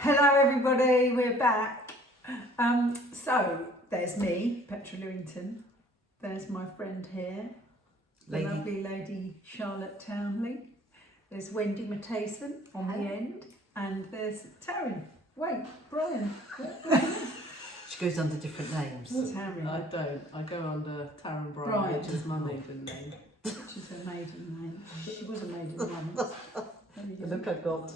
Hello everybody, we're back. So there's me, Petra Lewington. There's my friend here, the lovely lady Charlotte Townley. There's Wendy Matheson on the end, and there's Taryn. Wait, Brian. She goes under different names. Taryn. I don't. I go under Taryn Brian, which is my maiden name. Which is her maiden name. She was a maiden once. The look I got.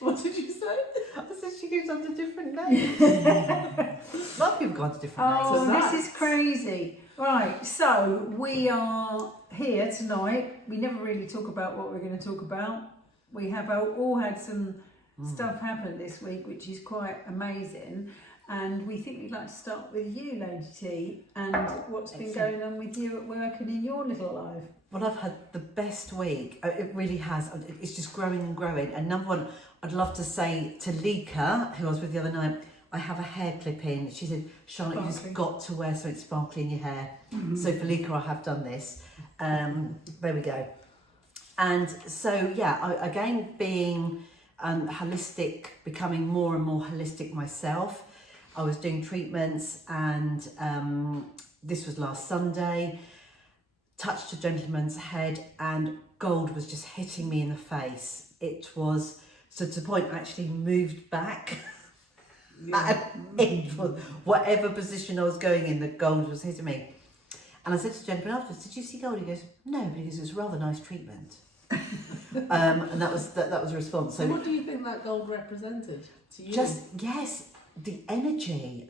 What did you say? I said she goes under different names. A lot of people go under different names. Oh, names. this is crazy. Right, so we are here tonight. We never really talk about what we're going to talk about. We have all had some stuff happen this week, which is quite amazing. And we think we'd like to start with you, Lady T, and what's been going on with you at work and in your little life. Well, I've had the best week. It really has. It's just growing and growing. And number one, I'd love to say to Lika, who I was with the other night, I have a hair clip in. She said, Charlotte, you just got to wear something sparkly in your hair. So for Lika, I have done this. There we go. And so, yeah, again, being holistic, becoming more and more holistic myself. I was doing treatments, and this was last Sunday. Touched a gentleman's head, and gold was just hitting me in the face. It was, so to the point I actually moved back. And it was, whatever position I was going in, the gold was hitting me. And I said to the gentleman afterwards, "Did you see gold?" He goes, "No," because it was rather nice treatment. And that was the response. So what do you think that gold represented to you? just, yes, the energy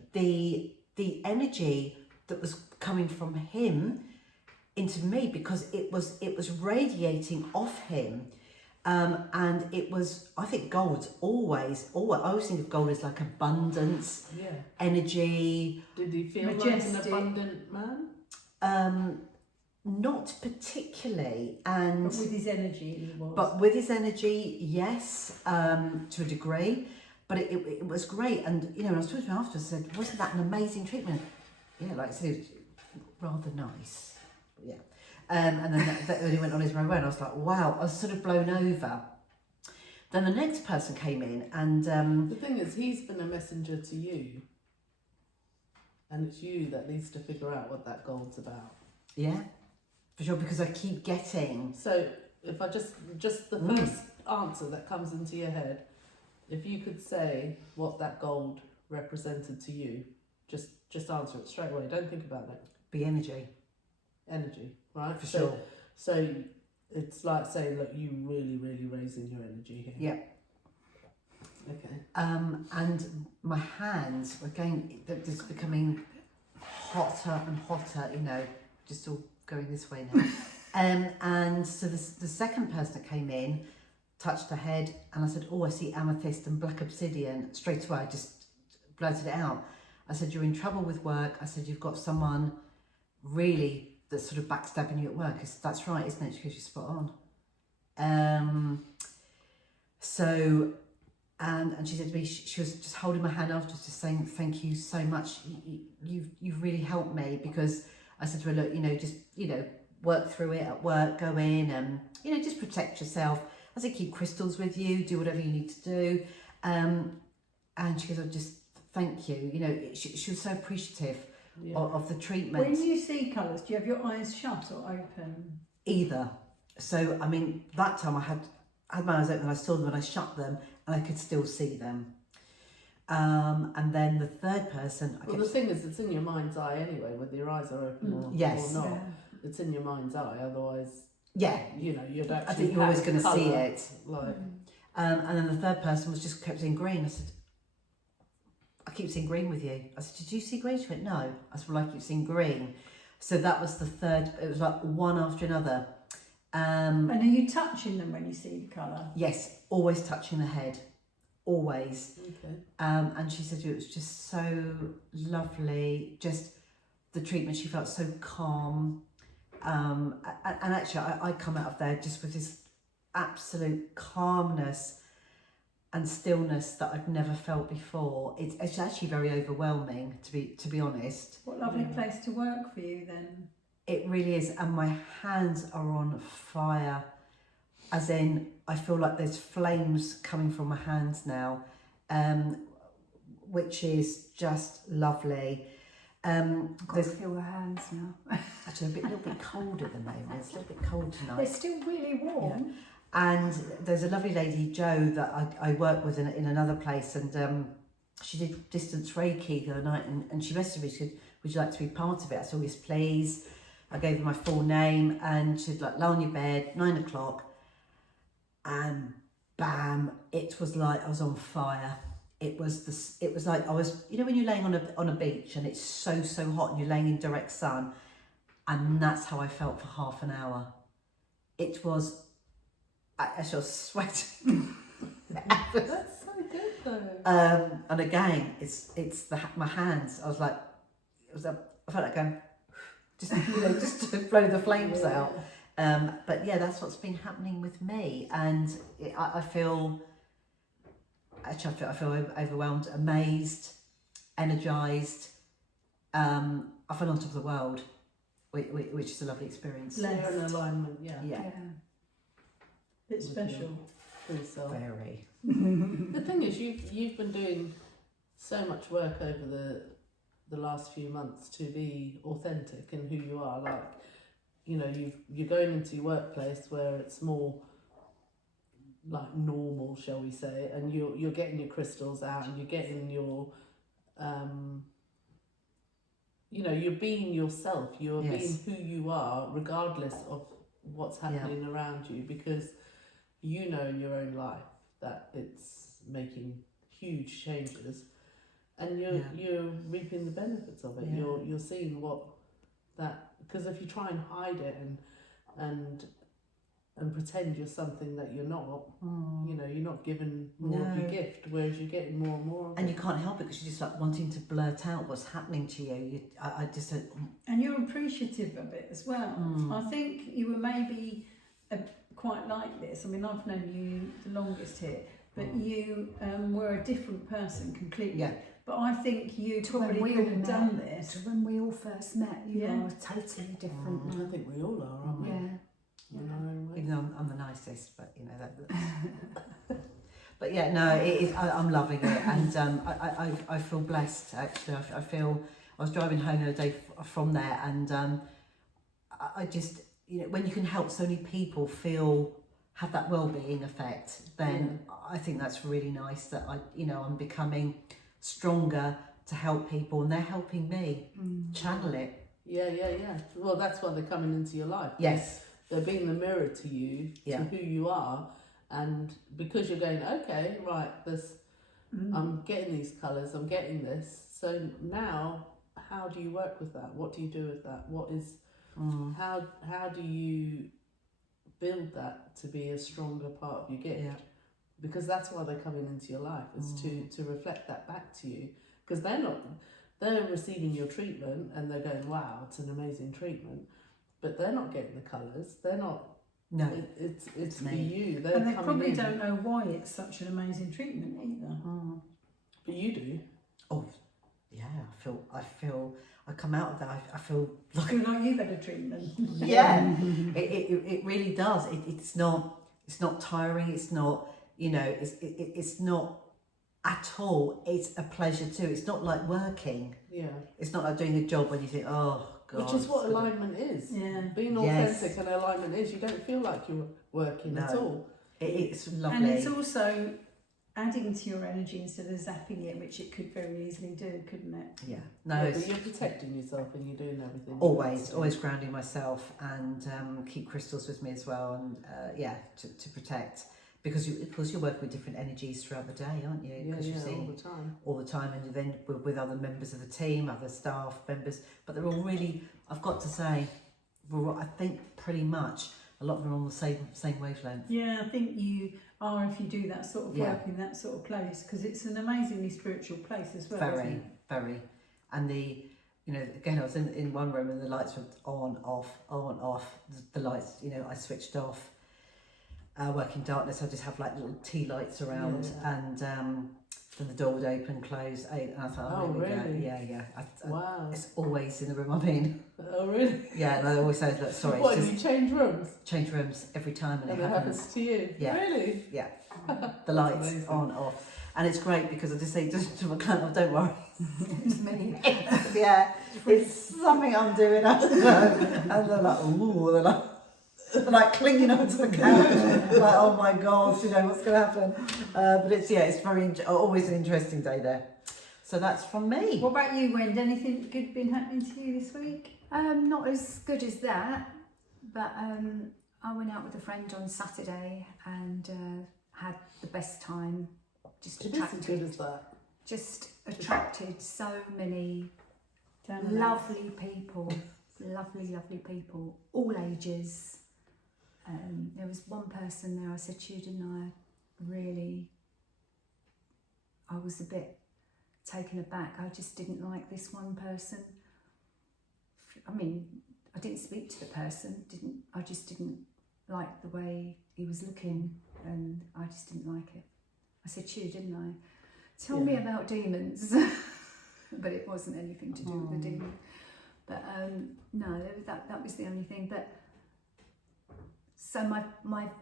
that was coming from him into me, because it was radiating off him, and it was, I think gold's always I always think of gold as like abundance, energy. Did he feel majestic, like an abundant man? Not particularly, and But with his energy, he was. but with his energy, yes, to a degree. But it was great. And, you know, when I was talking to him afterwards, I said, "Wasn't that an amazing treatment?" Yeah, like I said, it was rather nice. Yeah. And then when he went on his merry way, and I was like, wow, I was sort of blown over. Then the next person came in, and The thing is, he's been a messenger to you. And it's you that needs to figure out what that gold's about. yeah, for sure, because I keep getting... So if I just the first answer that comes into your head, if you could say what that gold represented to you, just answer it straight away. Don't think about it. Be energy. Energy, right? For sure. So it's like saying, look, you really raising your energy here. Yeah. Okay. And my hands, again, they're just becoming hotter and hotter, you know, just all going this way now. And so the second person that came in touched the head, and I said, "Oh, I see amethyst and black obsidian." Straight away, I just blurted it out. I said, "You're in trouble with work." I said, "You've got someone really that's sort of backstabbing you at work." That's right, isn't it? Because you're spot on. So, and she said to me, she was just holding my hand afterwards, just saying, "Thank you so much. You've really helped me." Because I said to her, "Look, you know, just, you know, work through it at work, go in and, you know, just protect yourself." I said, "Keep crystals with you, do whatever you need to do." And she goes, "Oh, just thank you." You know, she was so appreciative of the treatment. When you see colours, do you have your eyes shut or open? Either. So, I mean, that time I had my eyes open and I saw them, and I shut them and I could still see them. And then the third person... Well, the thing is, it's in your mind's eye anyway, whether your eyes are open or not. Yeah. It's in your mind's eye, otherwise, Yeah. you know, you'd actually I think you're always have going to see colour, it. Like, And then the third person was just kept seeing green. I said, "I keep seeing green with you." I said, "Did you see green?" She went, "No." I said, "Well, I keep seeing green." So that was the third. It was like one after another. And are you touching them when you see the colour? Yes, always touching the head. Always. okay. And she said it was just so lovely. Just the treatment, she felt so calm. And actually, I come out of there just with this absolute calmness and stillness that I've never felt before. It's actually very overwhelming, to be honest. What a lovely place to work for you then. It really is, and my hands are on fire. As in, I feel like there's flames coming from my hands now. which is just lovely. I've got to feel the hands now. Actually, a little bit cold at the moment. It's a little bit cold tonight. They're still really warm. Yeah. And there's a lovely lady, Jo, that I work with in another place, and she did distance Reiki the other night, and she messaged me, she said, would you like to be part of it? I said, yes, please. I gave her my full name, and she'd like, lie on your bed, 9 o'clock, and bam, it was like I was on fire. It was like I was, you know, when you're laying on a beach and it's so hot and you're laying in direct sun, and that's how I felt for half an hour. It was, I was sweating. That's so good though. And again, it's my hands. I was like, I felt like going, just just to blow the flames out. But yeah, that's what's been happening with me, and I feel overwhelmed, amazed, energized. I feel on top of the world, which is a lovely experience. You're in alignment, yeah. It's special. For yourself. Very. The thing is, you've been doing so much work over the last few months to be authentic in who you are. Like, you know, you're going into your workplace where it's more like normal, shall we say, and you're getting your crystals out and you're getting your you know, you're being yourself, you're Yes. being who you are regardless of what's happening around you, because you know in your own life that it's making huge changes, and you're reaping the benefits of it. You're seeing what that, because if you try and hide it and pretend you're something that you're not, you know, you're not given more of your gift, whereas you're getting more and more of And it. you can't help it because you're just like wanting to blurt out what's happening to you. I just And you're appreciative of it as well. I think you were maybe quite like this. I mean, I've known you the longest here, but you were a different person completely. Yeah. But I think you To when probably we could all have met. done this. To when we all first met, you Yeah. are totally different. I think we all are, aren't we? Yeah. In our own way. even though I'm the nicest, but you know that. But yeah, no, it is. I'm loving it, and I feel blessed actually. I feel I was driving home the other day from there, and I just, you know, when you can help so many people have that well-being effect, then I think that's really nice. That I'm becoming stronger to help people, and they're helping me channel it. Yeah. Well, that's why they're coming into your life. Yes. They're being the mirror to you, to who you are, and because you're going, okay, right, I'm getting these colours, I'm getting this. So now, how do you work with that? What do you do with that? What is, how do you build that to be a stronger part of your gift? Yeah. Because that's why they're coming into your life, is to reflect that back to you. Because they're receiving your treatment and they're going, wow, it's an amazing treatment. But they're not getting the colours. They're not. No, it's for me. you. They're And they coming probably in. don't know why it's such an amazing treatment either. But you do. Oh, yeah. I feel. I come out of that. I feel like. I feel like you've had a treatment. Yeah. It really does. It's not tiring. It's not. You know. It's not at all. It's a pleasure too. It's not like working. Yeah. It's not like doing a job when you think, oh God. Which is what alignment is. Yeah. Being authentic and alignment is. You don't feel like you're working at all. It's lovely. And it's also adding to your energy instead of zapping it, which it could very easily do, couldn't it? Yeah. No. Yeah, It's but you're protecting yourself and you're doing everything. always grounding myself, and keep crystals with me as well, and to protect, because you're working with different energies throughout the day, aren't you? Because you're all seeing the time. all the time, and you're then with other members of the team, other staff members, but they're all really, I've got to say, I think pretty much a lot of them are on the same wavelength. Yeah, I think you are if you do that sort of Yeah. work in that sort of place, because it's an amazingly spiritual place as well. isn't Very, it? very. And again, I was in one room and the lights were on, off. The lights, I switched off. Working darkness, I just have like little tea lights around, and then the door would open, close, and I thought, Oh, here we go. really? Yeah. Wow. It's always in the room I'm in. Oh, really? Yeah, and I always say, look, sorry, What, it's you just change rooms? change rooms every time, and And it it happens. happens to you? Yeah. Really? Yeah, the lights amazing. on, off. And it's great because I just say to my client, oh, don't worry. It's me. Yeah, it's something I'm doing. I don't know. And they're like, ooh, they're like clinging onto the couch. Like, oh my God, you know, what's going to happen? But it's always an interesting day there. So that's from me. What about you, Wendy? Anything good been happening to you this week? Not as good as that, but I went out with a friend on Saturday and had the best time. Just It is as good as that. Just attracted so many lovely people, lovely people, all ages. There was one person there, I said to you, didn't I was a bit taken aback. I just didn't like this one person. I mean, I didn't speak to the person, I just didn't like the way he was looking, and I just didn't like it. I said to you, didn't I? Tell me about demons. But it wasn't anything to do with the demon. But no, that was the only thing. But so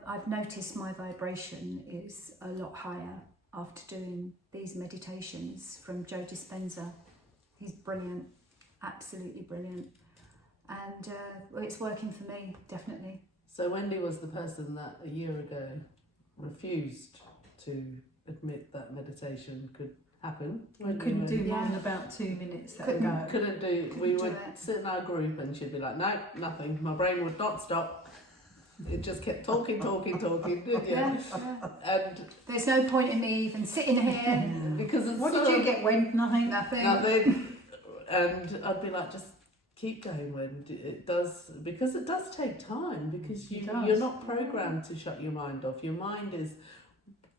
I've noticed my vibration is a lot higher after doing these meditations from Joe Dispenza. He's brilliant, absolutely brilliant. And well, it's working for me, definitely. So Wendy was the person that a year ago refused to admit that meditation could happen. I couldn't do Yeah. more than about 2 minutes at a Couldn't. go. Couldn't do. Couldn't We do would it. sit in our group and she'd be like, no, nothing. My brain would not stop. It just kept talking. Yeah. And There's no point in me even sitting here. because it's What sort did you of get, Wendy? Nothing? nothing, and I'd be like, just keep going when it does, because it does take time, because It does. you're not programmed to shut your mind off. Your mind is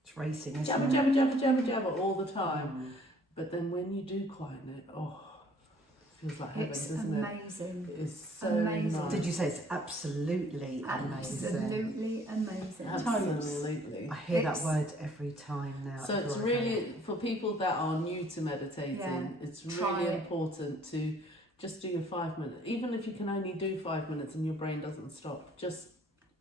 It's racing. isn't jabber, it? jabber, jabber, jabber, jabber all the time. But then when you do quieten it, it feels like heaven, It's doesn't it? amazing. It's so Amazing. nice. Did you say it's absolutely amazing? Absolutely amazing. Absolutely. I hear It's- that word every time now. So it's everywhere I go. really, for people that are new to meditating, Yeah, it's try really it. important to just do your 5 minutes. Even if you can only do 5 minutes and your brain doesn't stop, just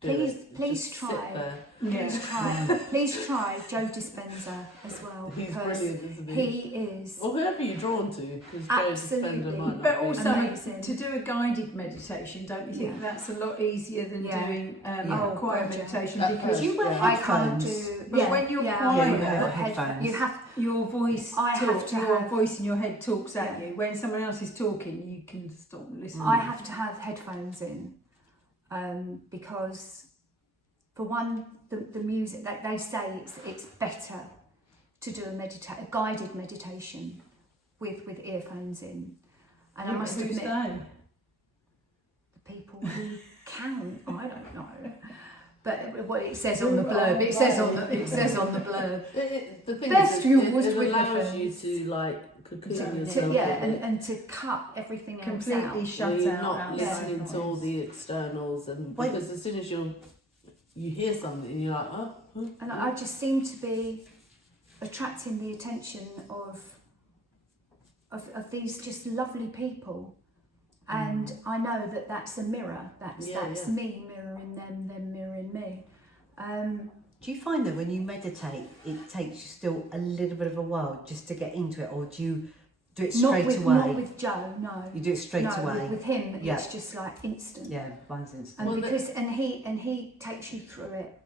do it. Please Just try. Sit there. Yeah. Please try Joe Dispenza as well, He's because brilliant, isn't he? he is Or whoever you're drawn to, because Joe Absolutely. Dispenza might But not be. also, Amazing. to do a guided meditation, don't you think Yeah. that's a lot easier than Yeah. doing Yeah. a quiet Oh, meditation? At Because first, you wear yeah. I can't headphones? do. But when you're Yeah, quiet, you have headphones. You have. your voice I have talks, to your have- voice in your head talks at Yeah. you. When someone else is talking, you can stop and listen. I have to have headphones in, because, for one, the music. They say it's better to do a guided meditation with earphones in, and I must Who's admit, they? the people who can. I don't know. But what it says on the blurb, it says on the blurb. The thing Best is, used it with allows you headphones. to like cocoon To- yourself. Yeah, a bit. and to cut everything else Completely out. Where shut you're out. not outside listening to all noise. the externals, and Wait. because as soon as you hear something, and you're like, oh, And I just seem to be attracting the attention of these just lovely people. And I know that that's a mirror. That's Yeah, yeah. me mirroring them mirroring me. Do you find that when you meditate, it takes you still a little bit of a while just to get into it, or do you do it straight away? Not with Joe, no. You do it straight no, away. With him, Yeah. it's just like instant. Yeah, mine's instant. And Well, because he takes you through it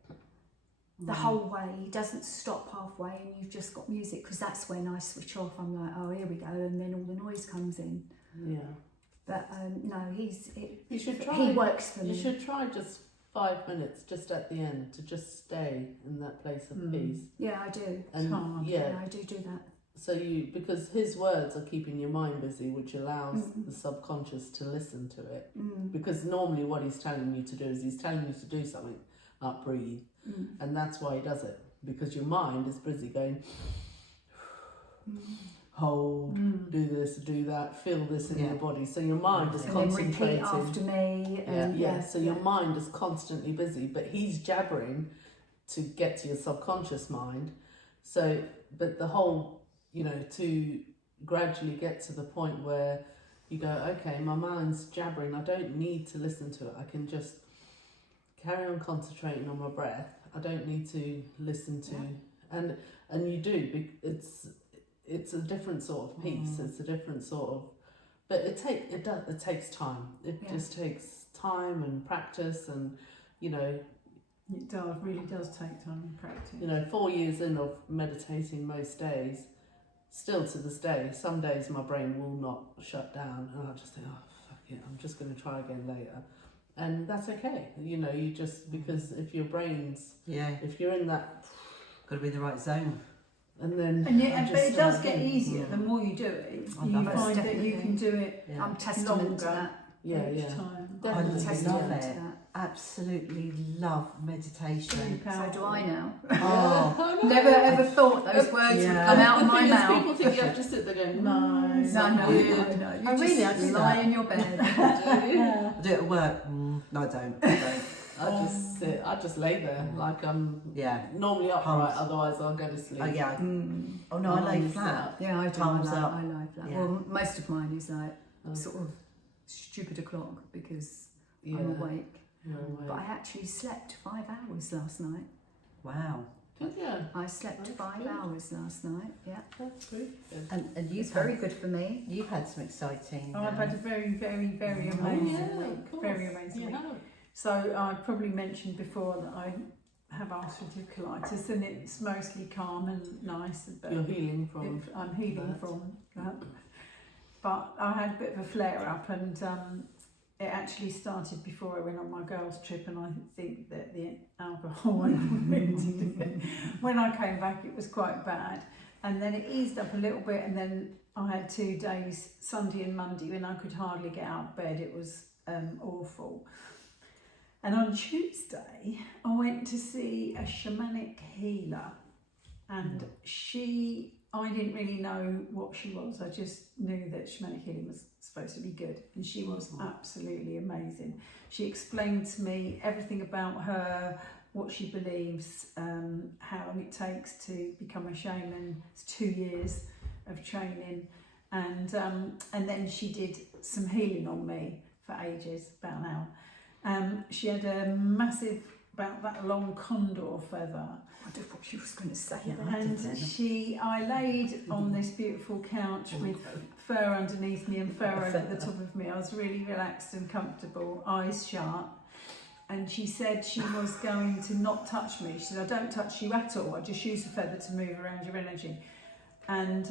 the whole way. He doesn't stop halfway, and you've just got music, because that's when I switch off. I'm like, oh, here we go, and then all the noise comes in. yeah. But no, You should try. he works for You me. should try just 5 minutes, just at the end, to just stay in that place of peace. Yeah, I do. And hard. yeah, I do that. so because his words are keeping your mind busy, which allows Mm. the subconscious to listen to it. Mm. Because normally what he's telling you to do is he's telling you to do something, like breathe, Mm. and that's why he does it, because your mind is busy going, hold, do this, do that, feel this in Yeah. your body. So your mind is And then concentrating. repeat after me. And Yeah. So your mind is constantly busy, but he's jabbering to get to your subconscious mind. So, but the whole, to gradually get to the point where you go, okay, my mind's jabbering, I don't need to listen to it. I can just carry on concentrating on my breath. I don't need to listen to and you do. It's a different sort of piece. It's a different sort of, but it takes time. It just takes time and practice, and you know. It really does take time and practice. You know, 4 years in of meditating most days, still to this day, some days my brain will not shut down, and I'll just think, oh fuck it, I'm just going to try again later, and that's okay. You know, you just, because if your brain's, if you're in that, got to be in the right zone. and then but it does get easier the more you do it. I You love it. find that you can do it I'm testament to longer that. each time. I Definitely. love Testament to it. that. Absolutely love meditation. So do I now. Oh, Never ever thought those words would come out of The my thing is, mouth. people think you have to sit there going, No. No. You Oh, really? just I do lie that. in your bed. I do it at work. No, I don't. I just sit, I just lay there like I'm normally upright, otherwise I'll go to sleep. Oh, yeah. Oh, no, I lay flat. Yeah, I do. Palms I up. lie flat. Yeah. Well, most of mine is like sort of stupid o'clock because I'm awake. You're awake. But I actually slept 5 hours last night. Wow. Good, yeah. I slept That's 5 good. hours last night. Yeah, That's good. And it's you've very good for me. You've had some exciting. I've had a very, very, very amazing week. Very amazing week. So I probably mentioned before that I have ulcerative colitis, and it's mostly calm and nice. But You're healing from. I'm healing that. from that. But I had a bit of a flare up, and it actually started before I went on my girls' trip, and I think that the alcohol went on into it. When I came back, it was quite bad, and then it eased up a little bit, and then I had 2 days, Sunday and Monday, when I could hardly get out of bed. It was awful. And on Tuesday, I went to see a shamanic healer, and I didn't really know what she was. I just knew that shamanic healing was supposed to be good, and she was absolutely amazing. She explained to me everything about her, what she believes, how long it takes to become a shaman. It's 2 years of training, and then she did some healing on me for ages, about an hour. She had a massive, about that long condor feather. I wonder what she was going to say. And I laid on this beautiful couch with fur underneath me and fur over the top of me. I was really relaxed and comfortable, eyes shut. And she said she was going to not touch me. She said, I don't touch you at all. I just use the feather to move around your energy. And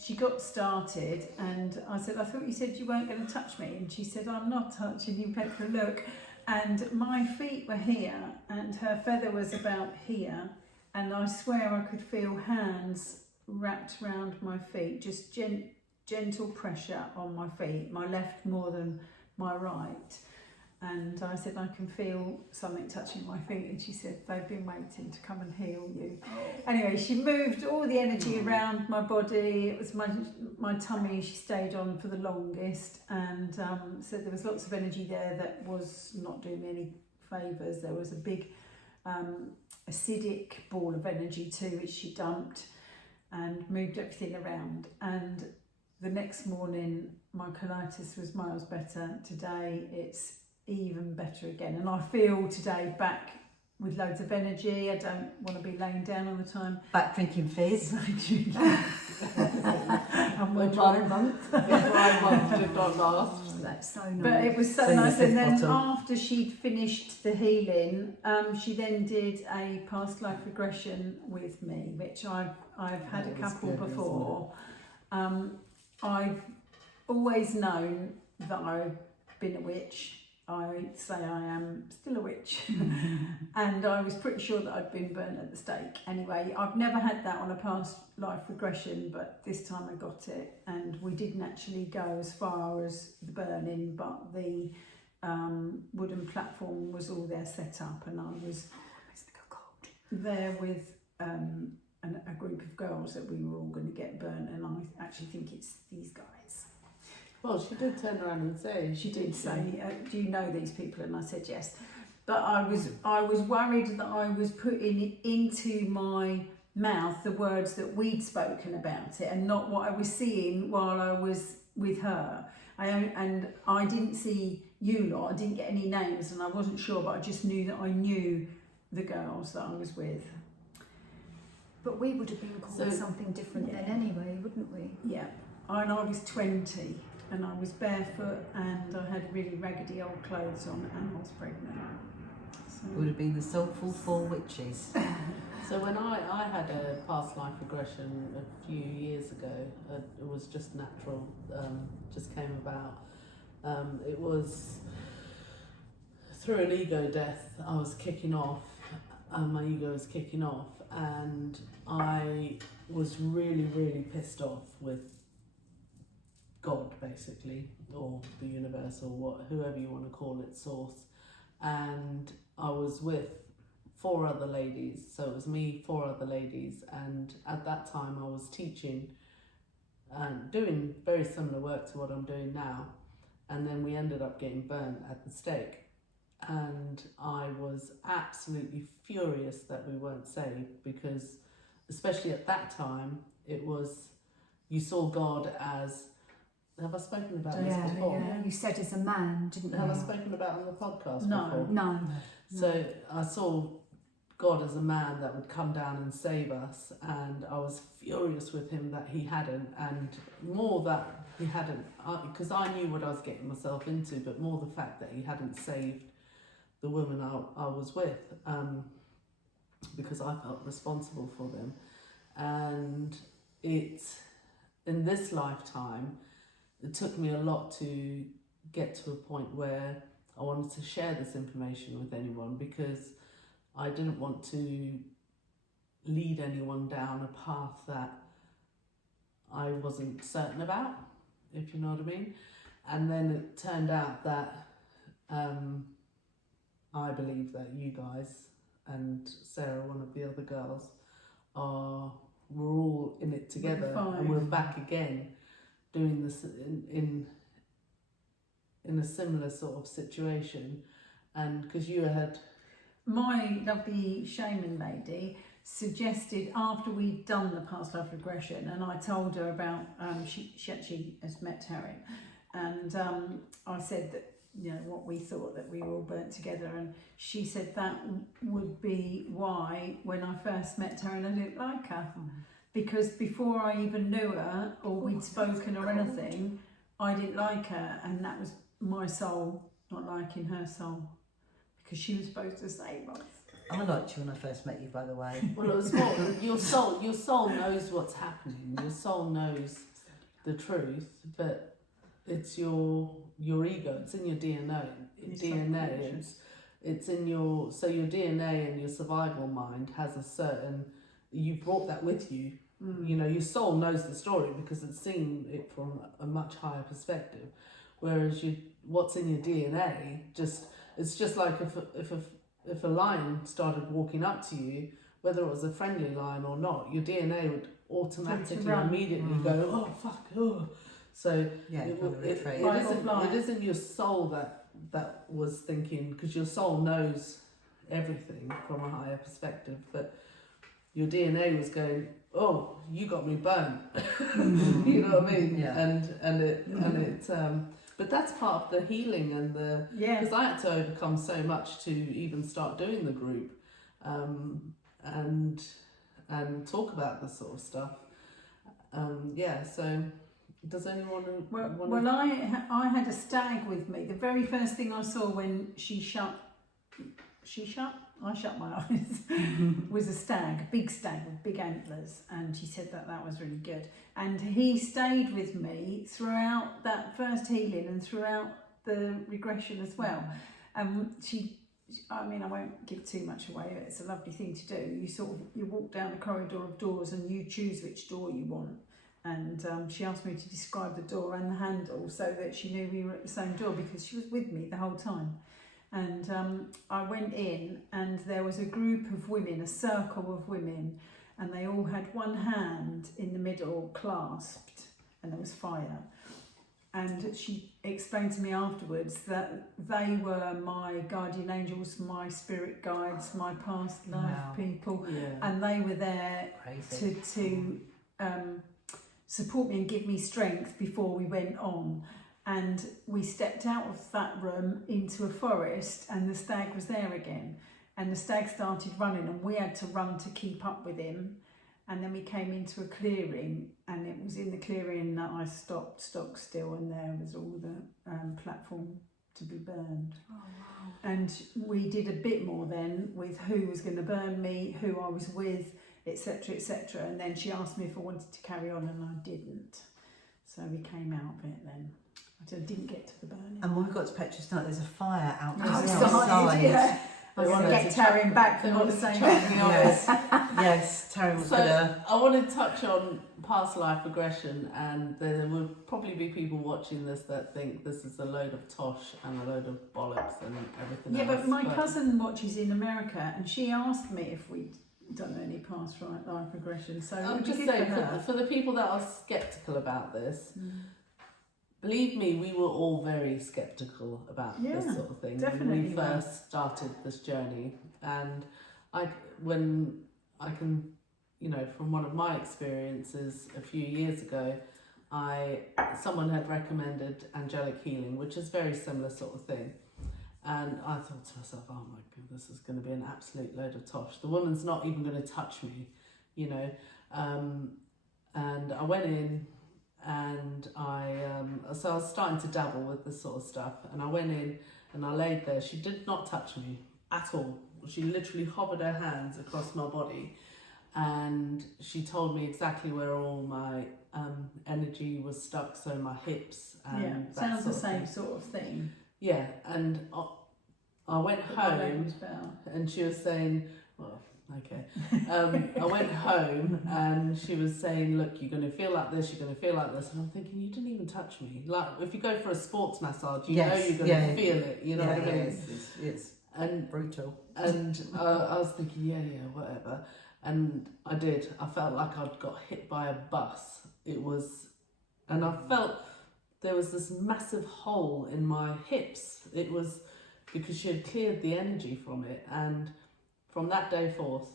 she got started, and I said, I thought you said you weren't going to touch me. And she said, I'm not touching you, Petra, look. And my feet were here, and her feather was about here. And I swear I could feel hands wrapped around my feet, just gentle pressure on my feet, my left more than my right. And I said, I can feel something touching my feet. And she said, they've been waiting to come and heal you. Anyway, she moved all the energy around my body. It was my tummy she stayed on for the longest. And so there was lots of energy there that was not doing me any favours. There was a big acidic ball of energy too, which she dumped and moved everything around. And the next morning, my colitis was miles better. Today, it's even better again, and I feel today back with loads of energy. I don't want to be laying down all the time. Back drinking fizz. I'm my dry month. Dry month did not last. That's so nice. But it was so So nice. the And then fifth bottle. after she'd finished the healing, she then did a past life regression with me, which I've had a That was couple good, wasn't before. I've always known that I've been a witch. I say I am still a witch. And I was pretty sure that I'd been burnt at the stake. Anyway, I've never had that on a past life regression, but this time I got it. And we didn't actually go as far as the burning, but the wooden platform was all there set up, and I was there with a group of girls that we were all going to get burnt, and I actually think it's these guys. Well, she did turn around and say. She did say, do you know these people? And I said yes. But I was worried that I was putting into my mouth the words that we'd spoken about it, and not what I was seeing while I was with her. And I didn't see you lot, I didn't get any names, and I wasn't sure, but I just knew that I knew the girls that I was with. But we would have been called So- something different then Yeah. anyway, wouldn't we? Yeah, and I was 20 and I was barefoot and I had really raggedy old clothes on and I was pregnant. It would So, have been the Soulful 4 Witches. So when I had a past life regression a few years ago, it was just natural, just came about. It was through an ego death. I was kicking off, my ego was kicking off, and I was really, really pissed off with God, basically, or the universe, or whoever you want to call it, source. And I was with 4 other ladies, so it was me, 4 other ladies, and at that time I was teaching and doing very similar work to what I'm doing now, and then we ended up getting burnt at the stake, and I was absolutely furious that we weren't saved, because especially at that time it was, you saw God as, have I spoken about this Yeah, before? yeah. You said as a man, didn't you? Have I spoken about it on the podcast No. before? No. So I saw God as a man that would come down and save us, and I was furious with him that he hadn't, and more that he hadn't, because I knew what I was getting myself into, but more the fact that he hadn't saved the woman I was with, because I felt responsible for them. And in this lifetime, it took me a lot to get to a point where I wanted to share this information with anyone, because I didn't want to lead anyone down a path that I wasn't certain about, if you know what I mean. And then it turned out that I believe that you guys and Sarah, one of the other girls, we're all in it together, and we're back again doing this in a similar sort of situation. And because you had, my lovely shaman lady suggested, after we'd done the past life regression, and I told her about, she actually has met Taryn, and I said that, you know, what we thought, that we were all burnt together, and she said that would be why when I first met Taryn I didn't like her, because before I even knew her or we'd spoken or anything, I didn't like her, and that was my soul not liking her soul, because she was supposed to save us. I liked you when I first met you, by the way. well, it was more, your soul knows what's happening, your soul knows the truth, but it's your ego, it's in your DNA. It's in your, so your DNA and your survival mind has a certain, you brought that with you. You know, your soul knows the story because it's seen it from a much higher perspective, whereas what's in your DNA, it's just like if a lion started walking up to you, whether it was a friendly lion or not, your DNA would automatically immediately go, oh fuck, oh. So Yeah, it isn't your soul that was thinking, because your soul knows everything from a higher perspective, but your DNA was going, oh, you got me burnt. You know what I mean? Yeah. And it but that's part of the healing and the, because I had to overcome so much to even start doing the group, and talk about this sort of stuff. So does anyone Well, I had a stag with me. The very first thing I saw when I shut my eyes, was a stag, big stag with big antlers, and she said that was really good. And he stayed with me throughout that first healing and throughout the regression as well. I mean, I won't give too much away, but it's a lovely thing to do. You walk down the corridor of doors and you choose which door you want. And she asked me to describe the door and the handle so that she knew we were at the same door, because she was with me the whole time. And I went in, and there was a group of women, a circle of women, and they all had one hand in the middle clasped, and there was fire. And she explained to me afterwards that they were my guardian angels, my spirit guides, my past life people, and they were there to support me and give me strength before we went on. And we stepped out of that room into a forest, and the stag was there again. And the stag started running, and we had to run to keep up with him. and then we came into a clearing, and it was in the clearing that I stopped stock still, and there was all the platform to be burned. Oh, wow. And we did a bit more then with who was going to burn me, who I was with, etc., etc. And then she asked me if I wanted to carry on, and I didn't. So we came out of it then. I didn't get to the burning. And when we got to Petra tonight, there's a fire Outside, yeah. I was going to get Taryn back for not saying anything else. Yes, Taryn was gonna. I want to touch on past life regression, and there will probably be people watching this that think this is a load of tosh and a load of bollocks and everything else. Yeah, but my cousin watches in America, and she asked me if we'd done any past life regression. So I'm just saying, for the people that are sceptical about this, believe me, we were all very sceptical about this sort of thing when we first started this journey. And from one of my experiences a few years ago, someone had recommended angelic healing, which is very similar sort of thing. And I thought to myself, oh my God, this is going to be an absolute load of tosh. The woman's not even going to touch me, And I went in, and so I was starting to dabble with this sort of stuff. And I went in and I laid there. She did not touch me at all. She literally hovered her hands across my body, and she told me exactly where all my energy was stuck, so my hips and that sounds the sort of same thing. sort of thing. Yeah, and I went home, and she was saying, well, okay. I went home, and she was saying, look, you're going to feel like this, you're going to feel like this. And I'm thinking, you didn't even touch me. Like, if you go for a sports massage, you know you're going to feel it, you know what I mean? It's and brutal. And I was thinking, yeah, whatever. And I did. I felt like I'd got hit by a bus. And I felt there was this massive hole in my hips. It was because she had cleared the energy from it. And from that day forth,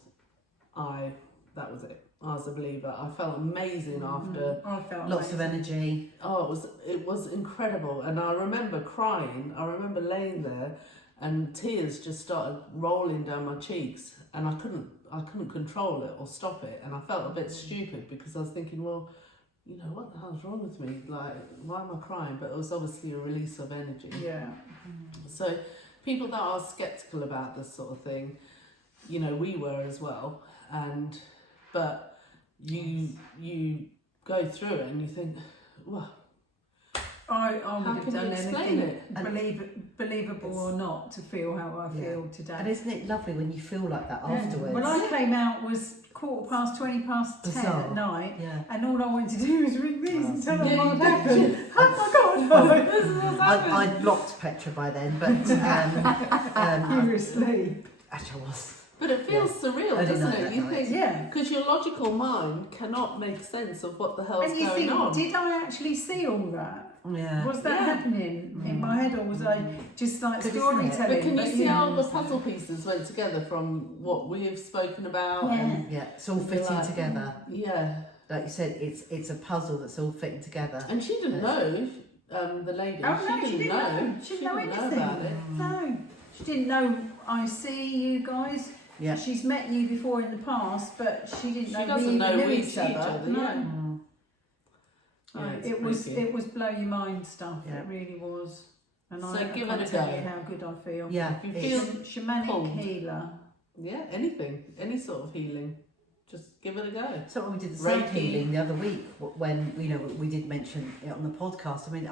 that was it. I was a believer. I felt amazing after. I felt lots of energy. Oh, it was incredible. And I remember crying. I remember laying there, and tears just started rolling down my cheeks, and I couldn't control it or stop it. And I felt a bit stupid because I was thinking, well, what the hell's wrong with me? Like, why am I crying? But it was obviously a release of energy. Yeah. So people that are sceptical about this sort of thing, we were as well. But you go through it and you think, well, I would have done anything, believable or not, to feel how I feel today. And isn't it lovely when you feel like that afterwards? When I came out was 10 at night, and all I wanted to do was ring these and tell them what had happened. Oh my God! This is what's happened. I'd blocked Petra by then, but you were asleep. Actually, I was. But it feels surreal, doesn't it? You think, yeah, because your logical mind cannot make sense of what the hell's and you going think, on. did I actually see all that? Yeah. Was that happening in my head, or was I just like storytelling? But can you see how the puzzle pieces went together from what we have spoken about? Yeah, it's all fitting together. Yeah. Like you said, it's a puzzle that's all fitting together. And she didn't know, the lady. She didn't know. She didn't know anything. About it. No, she didn't know. I see you guys. Yeah. She's met you before in the past, but she didn't know. She doesn't know knew we each other. No. No. Yeah, it was blow your mind stuff. Yeah. It really was. And So I give can't it a tell go. you how good I feel. Yeah. If you feel Shamanic pulled. healer. Yeah, anything, any sort of healing, just give it a go. So when we did the sound Reiki. healing the other week, when we did mention it on the podcast. I mean,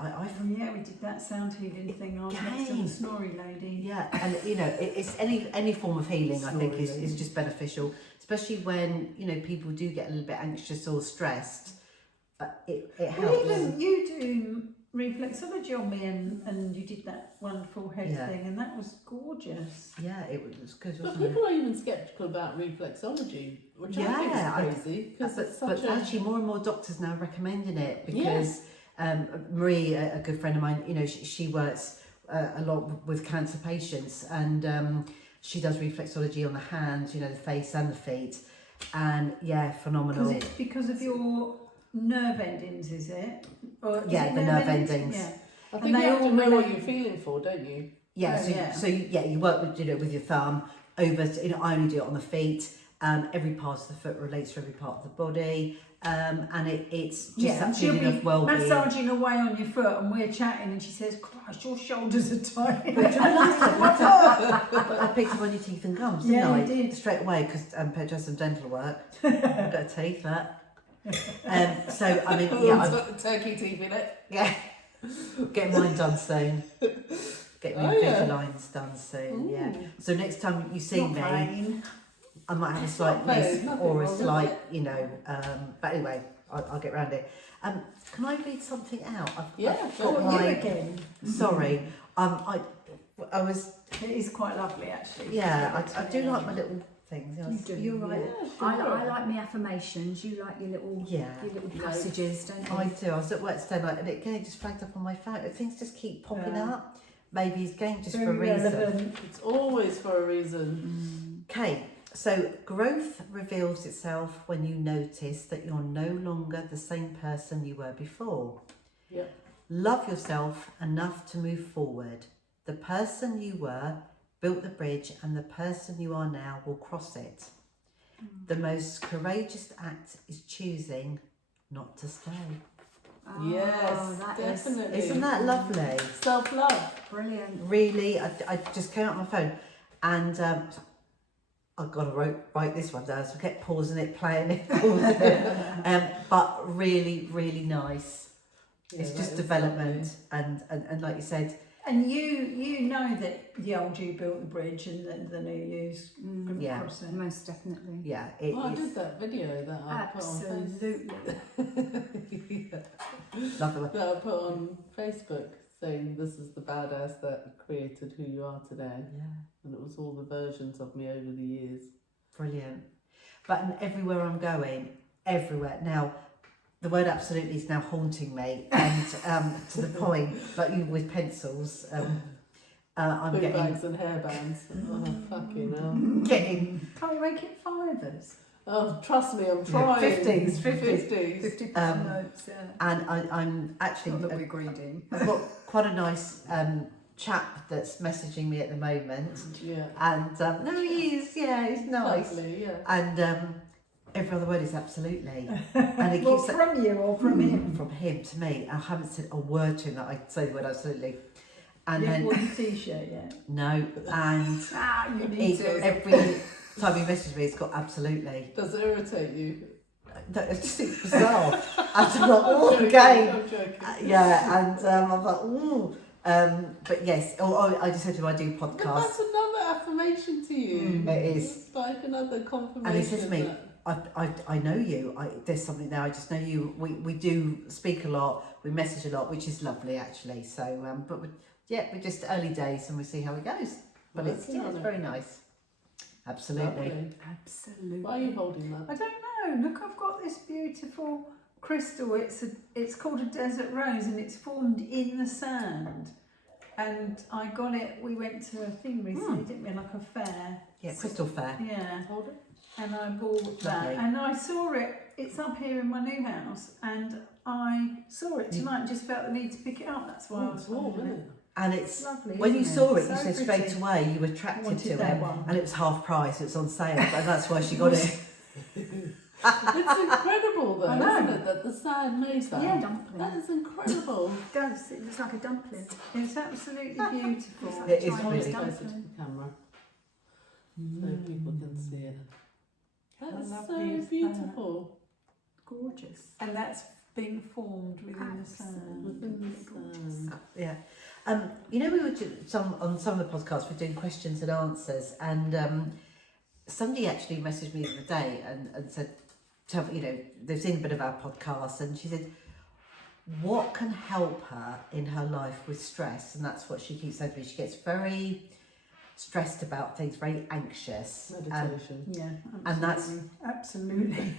Yeah, we did that sound healing thing. I was next to the snory lady. yeah, and it's any form of healing. I think is just beneficial, especially when people do get a little bit anxious or stressed. It helps. Well, even you do reflexology on me, and you did that wonderful head thing, and that was gorgeous. Yeah, it was good. But Wasn't people are even sceptical about reflexology, which I think is crazy. But actually, more and more doctors now recommending it because Marie, a good friend of mine, she works a lot with cancer patients, and she does reflexology on the hands, the face and the feet, and phenomenal. Because it's because of your nerve endings, is it? Or is Yeah, it the nerve endings. Yeah. I think you have to know what you're feeling for, don't you? Yeah, so you work with with your thumb over. I only do it on the feet, Every part of the foot relates to every part of the body, and it's just Yeah, that and she'll feeling be of well-being. massaging away on your foot, and we're chatting, and she says, "Christ, your shoulders are tight." I picked up on your teeth and gums, didn't Yeah, I? you did. Straight away, because Pedro has some dental work. I've got teeth, that. So, I mean, yeah, Turkey teeth in it. yeah. Getting mine done soon. Getting my Invisaligns done soon, yeah. So next time you see Not me, pain. I might have a slight Not pain, lisp nothing or a wrong with slight, it. you know, but anyway, I'll get round it. Can I read something out? Yeah, I've go got on. You my- again. Sorry, I was, It is quite lovely, actually. yeah, I do like my little things. You do, You're right. I like my affirmations. You like your little passages, don't you? I do. I was at work today, and it again just flagged up on my phone. Things just keep popping Yeah. up. Maybe it's again just Very for a reason. relevant. It's always for a reason. Okay, so growth reveals itself when you notice that you're no longer the same person you were before. Yep. Love yourself enough to move forward. The person you were built the bridge, and the person you are now will cross it. The most courageous act is choosing not to stay. Yes, that definitely. Isn't that lovely? Self-love. Brilliant. Really, I just came out my phone, and I've got to write this one down, so I kept pausing it, playing it, pausing it. But really, really nice. Yeah, It's that just is development, and like you said, And you know that the old you built the bridge, and the new you's going Yeah. to cross it. Most definitely. yeah, Well, I it's did that video that I put on Absolutely. Facebook. lovely. That I put on Facebook saying this is the badass that created who you are today. Yeah, And it was all the versions of me over the years. brilliant. But everywhere I'm going, everywhere now. The word absolutely is now haunting me, and to the point, like you with pencils, I'm Poo getting bags and hairbands. Oh, fucking hell. getting Can't we make it fivers? Oh, trust me, I'm trying. 50s. 50 notes, yeah. and I'm actually Not that we're greedy. I've got quite a nice chap that's messaging me at the moment, Yeah. and no, he's nice, Lovely, yeah. and every other word is absolutely, and he Well, keeps from you or from him? from him to me. I haven't said a word to him that I say the word absolutely, and You haven't then worn your t-shirt yet? no, and You need to. every time he messages me, it's got absolutely. Does it irritate you? It's just bizarre. I'm like, I'm oh, joking, again. I'm joking. Yeah, and I'm like, ooh. But yes, I just said to him, I do But podcasts. that's another affirmation to you. It is. It's like another confirmation. And he says to me, that- I know you. There's something there. I just know you. We do speak a lot. We message a lot, which is lovely actually. So, but we're just early days, and we'll see how it goes. But it's very nice. Absolutely. Lovely. Absolutely. Why are you holding I that? don't know. Look, I've got this beautiful crystal. It's called a desert rose, and it's formed in the sand. And I got it. We went to a thing recently, didn't we? Like a fair. Yeah, Crystal Fair. Yeah. Hold it. And I bought that, Lovely. and I saw it. It's up here in my new house, and I saw it tonight and just felt the need to pick it up. That's why I Oh, was it's warm, holding isn't it. it? And it's Lovely, when you isn't saw it, So you said pretty. straight away you were attracted Wanted to that it, one. and it was half price. It was on sale, and that's why she got it. It's incredible though, I know. isn't it, that the sand made that? Yeah, dumpling. That is incredible. It does. It looks like a dumpling. It's absolutely beautiful. It's like It a is Chinese Hold really it closer to dumpling. the camera so people can see it. That How is lovely so is that? beautiful. Gorgeous. And that's being formed within the sand. Within the sand. Yeah. You know, we were on some of the podcasts we're doing questions and answers, and somebody actually messaged me the other day and said, you know, they've seen a bit of our podcast, and she said, what can help her in her life with stress? And that's what she keeps saying to me. She gets very stressed about things, very anxious. Meditation. Yeah, And that's- absolutely.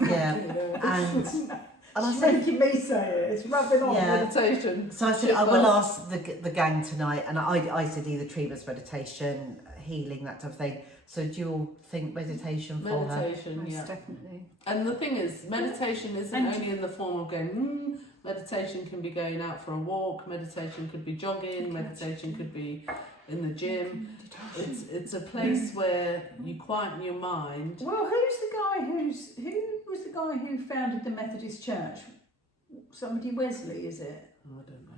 Yeah, and I She's said, making me say it. It's rubbing off. Yeah. Meditation. so I said, I will ask the gang tonight, and I said either treatments, meditation, healing, that type of thing. So do you all think meditation for her? Meditation, Most yeah. definitely. And the thing is, meditation isn't And- only in the form of going, meditation can be going out for a walk, meditation could be jogging, meditation could be in the gym. It's a place where you quieten your mind. Well, who was the guy who founded the Methodist Church? Somebody Wesley, is it? Oh, I don't know.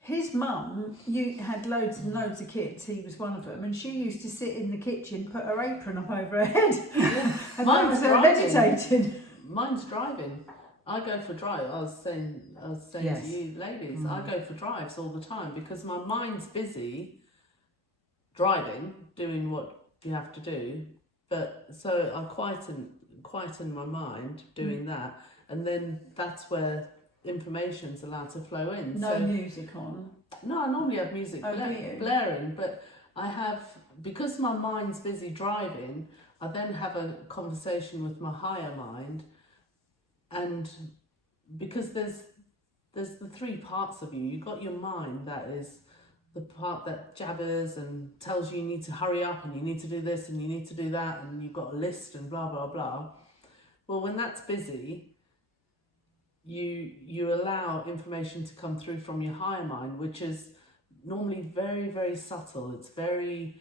His mum had loads and loads of kids. He was one of them, and she used to sit in the kitchen, put her apron up over her head, and that was her meditating. Mine's driving. I go for drive. I was saying Yes. to you ladies, I go for drives all the time because my mind's busy driving, doing what you have to do. But so I quieten my mind doing that, and then that's where information's allowed to flow in. No music on. No, I normally have music Oh, do you? blaring, but I have, because my mind's busy driving, I then have a conversation with my higher mind, and because there's the three parts of you. You've got your mind, that is the part that jabbers and tells you need to hurry up and you need to do this and you need to do that and you've got a list and blah blah blah. Well, when that's busy, you allow information to come through from your higher mind, which is normally very, very subtle. It's very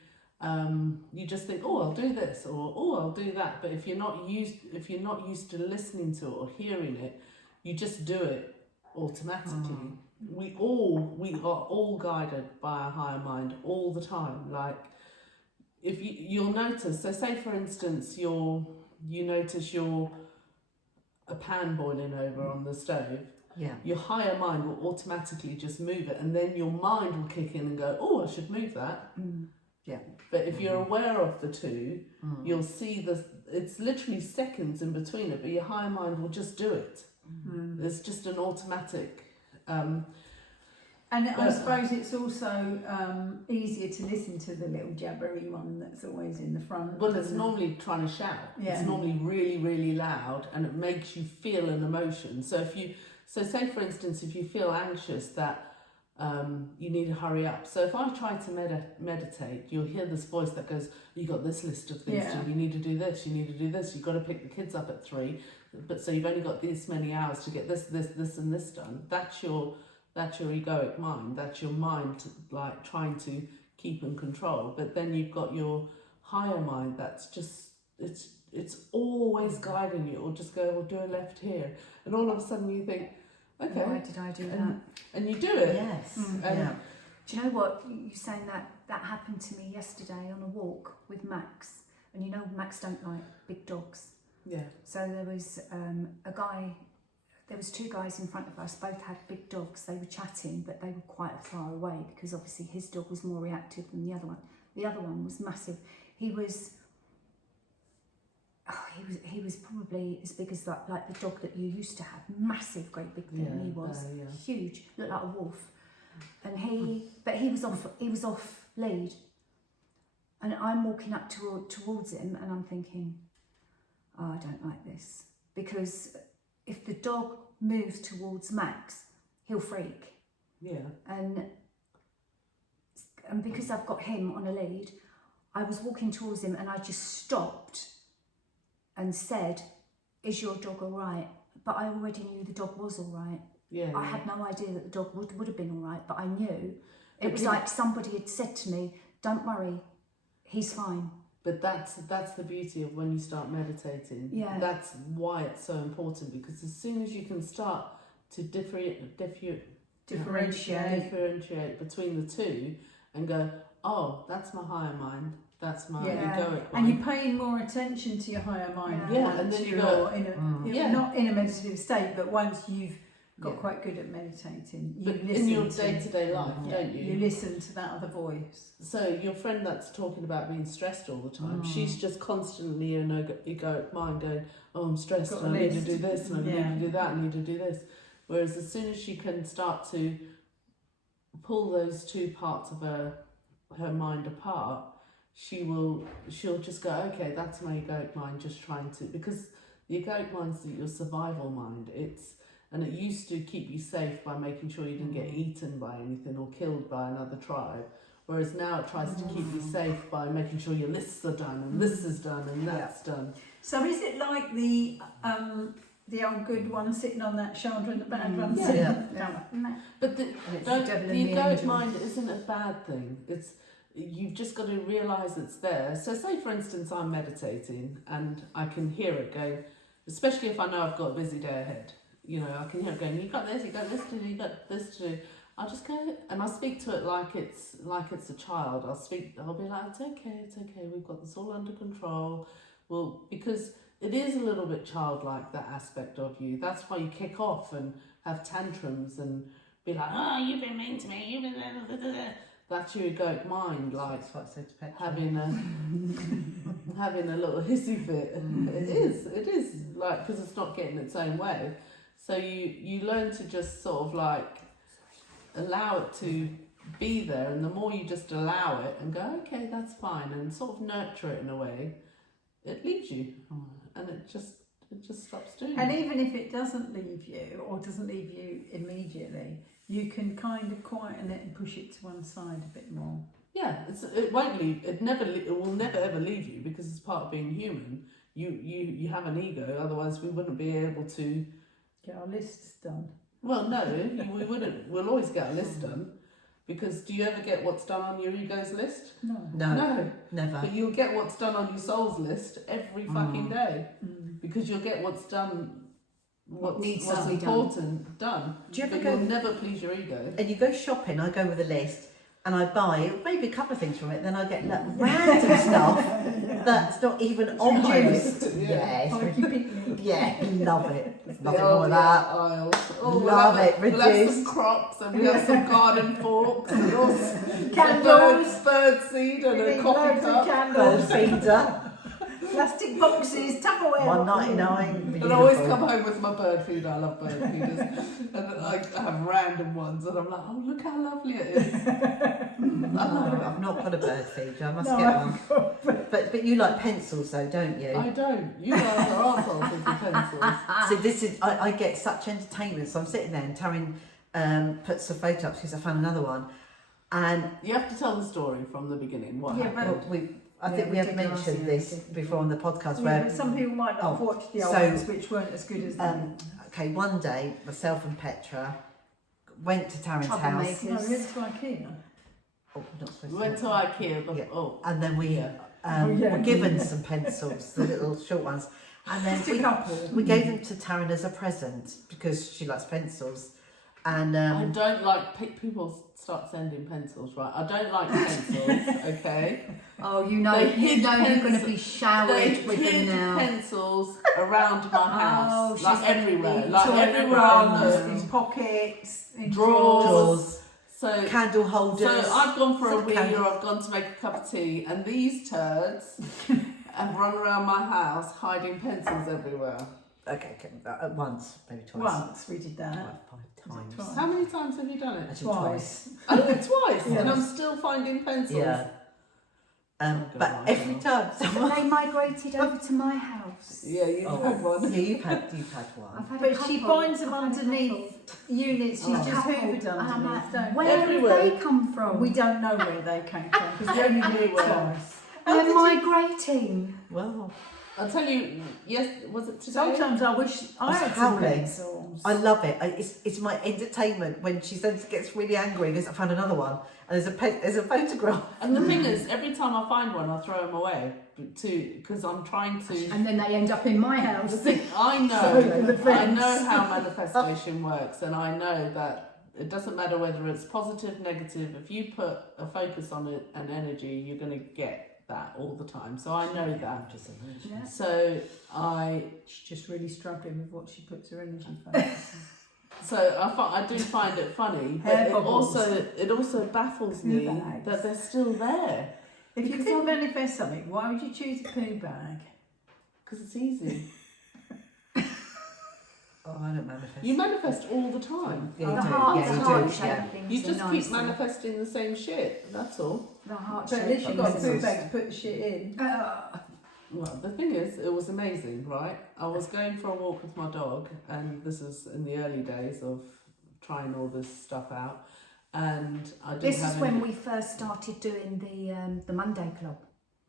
you just think, oh, I'll do this, or oh, I'll do that. But if you're not used to listening to it or hearing it, you just do it automatically. We are all guided by our higher mind all the time. Like, if you'll notice, so say for instance you notice a pan boiling over on the stove, Yeah. your higher mind will automatically just move it, and then your mind will kick in and go, oh, I should move that. Yeah. But if you're aware of the two, you'll see it's literally seconds in between it, but your higher mind will just do it. It's just an automatic. And I suppose it's also easier to listen to the little jabbery one that's always in the front. Well, it's normally trying to shout. Yeah. It's normally really, really loud, and it makes you feel an emotion. So say for instance, if you feel anxious that you need to hurry up. So if I try to meditate, you'll hear this voice that goes, you got this list of things to do, you need to do this, you need to do this, you've got to pick the kids up at 3, but so you've only got this many hours to get this and this done. That's your egoic mind. That's your mind like trying to keep in control. But then you've got your higher mind that's just it's always guiding you, or just go, or do a left here, and all of a sudden you think, okay, Why did I do that? and you do it. Yes. And Do you know what? You saying that happened to me yesterday on a walk with Max, and you know Max don't like big dogs. yeah. So there was there was 2 guys in front of us, both had big dogs. They were chatting, but they were quite far away because obviously his dog was more reactive than the other one. The other one was massive. He was probably as big as like the dog that you used to have. Massive, great big thing. Yeah, he was yeah. huge, looked like a wolf. And he was off lead. And I'm walking up towards him, and I'm thinking, oh, I don't like this, because if the dog moves towards Max, he'll freak. Yeah. And because I've got him on a lead, I was walking towards him and I just stopped and said, is your dog all right? But I already knew the dog was all right. Yeah. I had no idea that the dog would have been all right, but I knew. It was Yeah. like somebody had said to me, don't worry, he's fine. But that's the beauty of when you start meditating. Yeah. That's why it's so important, because as soon as you can start to differentiate between the two and go, oh, that's my higher mind, that's my egoic mind. And you're paying more attention to your higher mind. Yeah, and then you go, not in a meditative state, but once you've got quite good at meditating, you but listen in your to, day-to-day life, don't you? You listen to that other voice. So your friend that's talking about being stressed all the time, she's just constantly in her egoic mind going, oh, I'm stressed, Got and a I need to list. do this, and I Yeah. need to do that, I need to do this. Whereas as soon as she can start to pull those two parts of her mind apart, she'll just go, okay, that's my egoic mind just trying to, because the egoic mind's your survival mind. And it used to keep you safe by making sure you didn't get eaten by anything or killed by another tribe. Whereas now it tries to keep you safe by making sure your lists are done and this is done and that's done. So is it like the old good one sitting on that shoulder and the bad one sitting Yeah. down? But the devil and the egoic angel. mind isn't a bad thing. you've just got to realise it's there. So say for instance I'm meditating and I can hear it going, especially if I know I've got a busy day ahead, you know, I can hear it going, you got this to do, you got this to do. I'll just go and I'll speak to it like it's a child. I'll be like, it's okay, we've got this all under control. Well, because it is a little bit childlike, that aspect of you. That's why you kick off and have tantrums and be like, oh, you've been mean to me, you've been da, da, da, da. That's your egoic mind, like That's what I said to Petra. having a little hissy fit. It is like, because it's not getting its own way. So you learn to just sort of like allow it to be there, and the more you just allow it and go, okay, that's fine, and sort of nurture it in a way, it leaves you, and it just stops doing And it. even if it doesn't leave you, or doesn't leave you immediately, you can kind of quieten it and push it to one side a bit more. Yeah, it won't leave. It will never ever leave you, because it's part of being human. You have an ego, otherwise we wouldn't be able to. Get our lists done. Well, no, we wouldn't. We'll always get a list done, because do you ever get what's done on your ego's list? No. No, never. But you'll get what's done on your soul's list every fucking day, Mm. because you'll get what's done, what's Needs to be important done. Do you ever But go you'll never please your ego. and you go shopping? I go with a list and I buy maybe a couple of things from it. Then I get like, random stuff that's not even on my Reduced, list. yeah. Yeah, Like you picnic. yeah, love it. There's nothing The wrong with that. aisles. Oh, Love it, We'll have some reduced. crops, and we have some garden forks, and Candles. bird seed, and We a need coffee loads of cup. Bird candles, feeder, plastic boxes, Tupperware. $1.99. And I always come home with my bird feed. I love bird feeders. And I have random ones, and I'm like, oh, look how lovely it is. No, I've not got a bird feeder. I must No, get I've one. But you like pencils though, don't you? I don't. You guys are arseholes with your pencils. So this is I get such entertainment. So I'm sitting there and Taryn puts a photo up because I found another one, and You have to tell the story from the beginning. What Yeah, happened? well, I Yeah, think we have ridiculous, mentioned yeah, this ridiculous. before on the podcast Yeah, where but some people might not have Oh, watched the old so, ones, which weren't as good as okay, one day myself and Petra went to Taryn's house. Troublemakers. No, we went to IKEA. Oh, we're not supposed We to went to say IKEA. But, Yeah. Oh, and then we Yeah. Yeah. were given some pencils, the little short ones, and then Just a couple. we gave them to Taryn as a present because she likes pencils, and I don't like people start sending pencils, right? I don't like pencils. Okay. Oh, you know, They hid you're going to pencil- be showered They with them hid now. pencils around my house, she's like gonna everywhere, be like Toilet everywhere I rolls, look. in pockets, in Drawers. drawers, So candle holders. So I've gone for a some wee, candles. or I've gone to make a cup of tea, and these turds have run around my house hiding pencils everywhere. Okay, once, maybe twice. Once we did that. Like 5 times. Twice. How many times have you done it? Actually, Twice. Only twice, Yeah. and I'm still finding pencils. Yeah. Oh, But God, every God. time But someone. they migrated over to my house. Yeah, you've Oh, had one. Yeah, you've had one. I've had a But she couple. binds them I've had a underneath units. She's Oh. just couple. hoovered And I'm underneath, like, don't we? where Everywhere. have they come from? We don't know where they came from because we only did it Everywhere. twice. They're migrating. Well, I'll tell you, yes, was it today? Sometimes I wish I was had some howling. pencils. I love it. It's my entertainment when she then gets really angry and goes, I found another one, and there's a photograph. And the thing is, every time I find one, I throw them away because I'm trying to. And then they end up in my The house. thing, I know how manifestation works, and I know that it doesn't matter whether it's positive, negative. If you put a focus on it and energy, you're going to get that all the time. So I know that. Yeah. So She's just really struggling with what she puts her energy focus on. I do find it funny, but Hair it bubbles. also baffles Poo me bags. that they're still there If you Because could manifest something, why would you choose a poo bag? because it's easy. Oh, I don't manifest. You manifest all the time. Yeah, The you do. heart, Yeah, the you heart do. shape Yeah. things You are just nice. keep manifesting the same shit. That's all. The heart But at shape least you've got a things poo are bag to put shit in. Well, the thing is, it was amazing, right? I was going for a walk with my dog, and this is in the early days of trying all this stuff out. And I didn't This have is when any- we first started doing the Monday Club.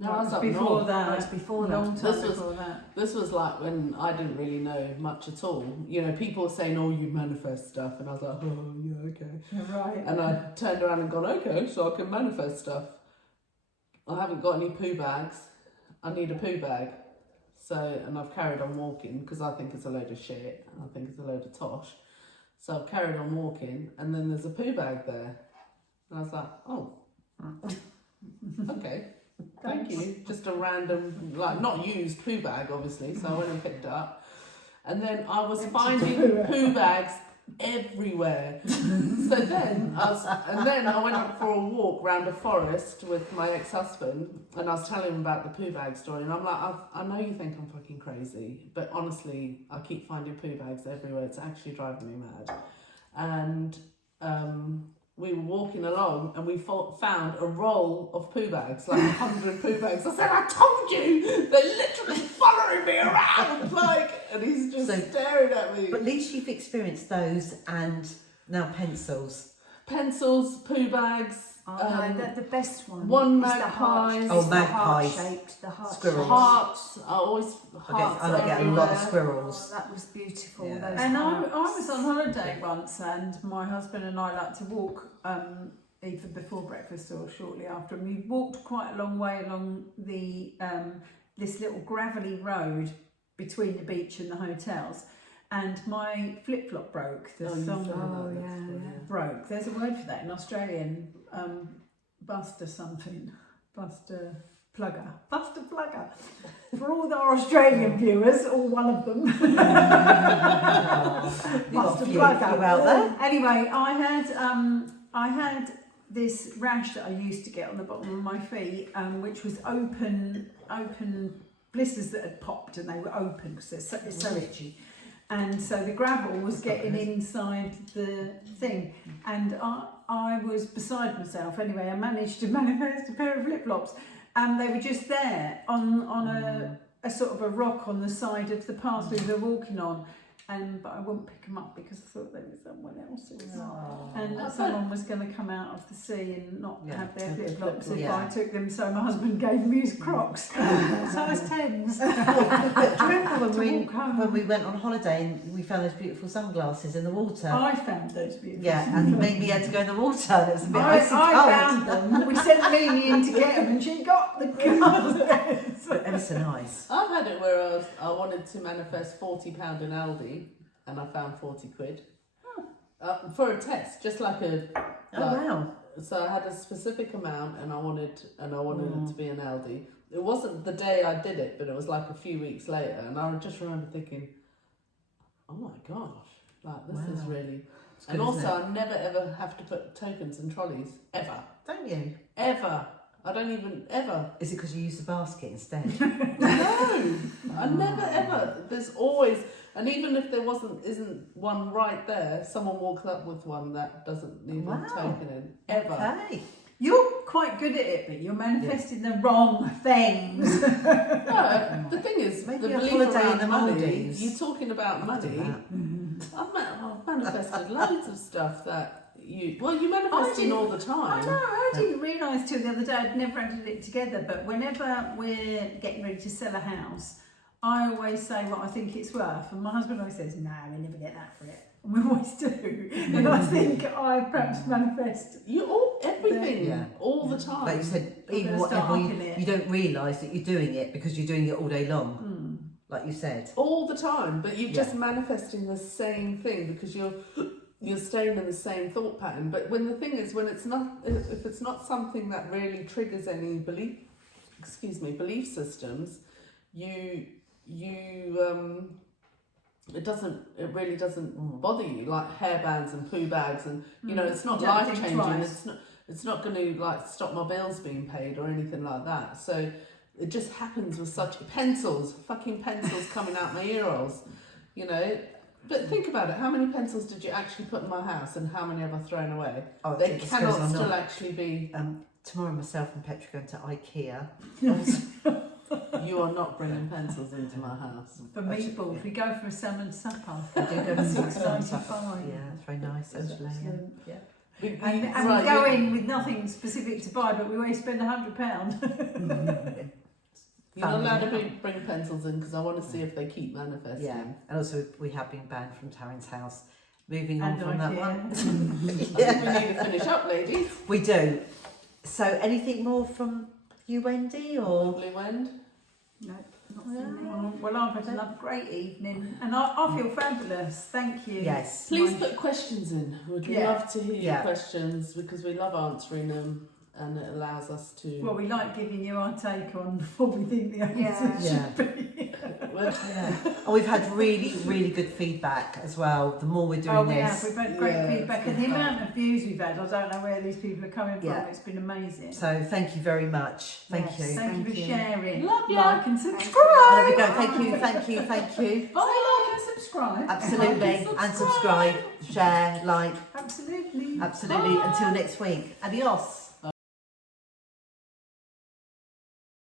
No, I was up before north. that. Oh, it's before that. Long time This was- before that. This was like when I didn't really know much at all. You know, people were saying, "Oh, you manifest stuff," and I was like, "Oh, yeah, okay." Right. And I turned around and gone, "Okay, so I can manifest stuff." I haven't got any poo bags. I need a poo bag. So, and I've carried on walking because I think it's a load of shit. And I think it's a load of tosh. So I've carried on walking, and then there's a poo bag there. And I was like, oh, okay, thank you. Just a random, like, not used poo bag, obviously. So I went and picked it up. And then I was finding poo bags everywhere. So then I went up for a walk round a forest with my ex-husband, and I was telling him about the poo bag story, and I'm like, I know you think I'm fucking crazy, but honestly, I keep finding poo bags everywhere. It's actually driving me mad. And we were walking along, and we found a roll of poo bags, like 100 poo bags. I said, I told you, they're literally following me around, like, and he's just staring at me. But at least you've experienced those, and now pencils. Pencils, poo bags. No, the best one. One is magpies. The Oh, heart, magpies. The heart-shaped, the heart Squirrels. Hearts. I always hearts. I get a lot of squirrels. Oh, that was beautiful. Yeah. Those And I hearts. was on holiday once, and my husband and I like to walk either before breakfast or shortly after. And we walked quite a long way along the this little gravelly road between the beach and the hotels. And my flip-flop broke. The thong broke. There's a word for that in Australian. Buster something. Buster plugger. Buster plugger. For all our Australian viewers, or one of them. Buster plugger. Out there. Anyway, I had this rash that I used to get on the bottom of my feet, which was open blisters that had popped, and they were open because it's so itchy. And so the gravel was getting inside the thing, and I was beside myself. Anyway, I managed to manifest a pair of flip-flops, and they were just there on a sort of a rock on the side of the path we were walking on. But I wouldn't pick them up because I thought they were someone else's. And someone was going to come out of the sea and not have their flip-flops if I took them. So my husband gave me his Crocs, size 10s. But do you remember when we went on holiday and we found those beautiful sunglasses in the water? I found those beautiful. Yeah, and Mimi had to go in the water, and it was a bit icy cold. I found them. We sent Mimi in to get them, and she got the glasses. But ever so nice. I've had it where I wanted to manifest £40 in Aldi, and I found 40 quid for a test, just like a. Wow! So I had a specific amount, and I wanted it to be an Aldi. It wasn't the day I did it, but it was like a few weeks later, and I just remember thinking, "Oh my gosh, like this is really." Good, and also, I never ever have to put tokens in trolleys ever. Don't you? Ever. I don't even ever. Is it because you use the basket instead? No, I never ever. There's always, and even if there isn't one right there, someone walks up with one that doesn't need a token in ever. Okay. You're quite good at it, but you're manifesting the wrong things. No, the thing is, Maybe the a belief holiday around in the money. Maldives. You're talking about money. I've manifested loads of stuff that you manifesting all the time. I know, I didn't realise till the other day, I'd never added it together, but whenever we're getting ready to sell a house, I always say what I think it's worth, and my husband always says, no, we never get that for it. And we always do. And I think I perhaps manifest everything all the time. Like you said, even whatever you don't realise that you're doing it because you're doing it all day long. Like you said. All the time, but you're just manifesting the same thing because you're staying in the same thought pattern. But when the thing is, if it's not something that really triggers any belief systems, it really doesn't bother you, like hairbands and poo bags, and it's not life changing. It's not going to like stop my bills being paid or anything like that. So it just happens with such fucking pencils coming out my ear holes, But think about it. How many pencils did you actually put in my house, and how many have I thrown away? Oh, they cannot still actually be. Tomorrow, myself and Petra going to IKEA. You are not bringing pencils into my house. For meatballs, we go for a salmon supper. We do go for $6.95. Yeah, that's very nice actually. And we go in with nothing specific to buy, but we always spend £100. You're not allowed to bring pencils in because I want to see if they keep manifesting. Yeah, and also we have been banned from Taryn's house. Moving on from that one. I think we need to finish up, ladies. We do. So anything more from You, Wendy, or? Lovely Wend. No, not from me. Well, I've had another great evening and I feel fabulous. Thank you. Yes. Please put questions in. We'd Yeah. love to hear your Yeah. questions because we love answering them and it allows us to. Well, we like giving you our take on what we think the answers Yeah. should be. Yeah. And we've had really, really good feedback as well. The more we're doing Oh, we this. have. We've had great Yeah, feedback, it's and the good amount of views we've had, I don't know where these people are coming from. Yeah. It's been amazing. So thank you very much. Thank Yes. you. Thank you for sharing. Love ya. Like and There subscribe. we go. Thank you, thank you, thank you. Bye, like and subscribe. Absolutely. And subscribe, share, like. Absolutely. Absolutely. Until next week. Adios.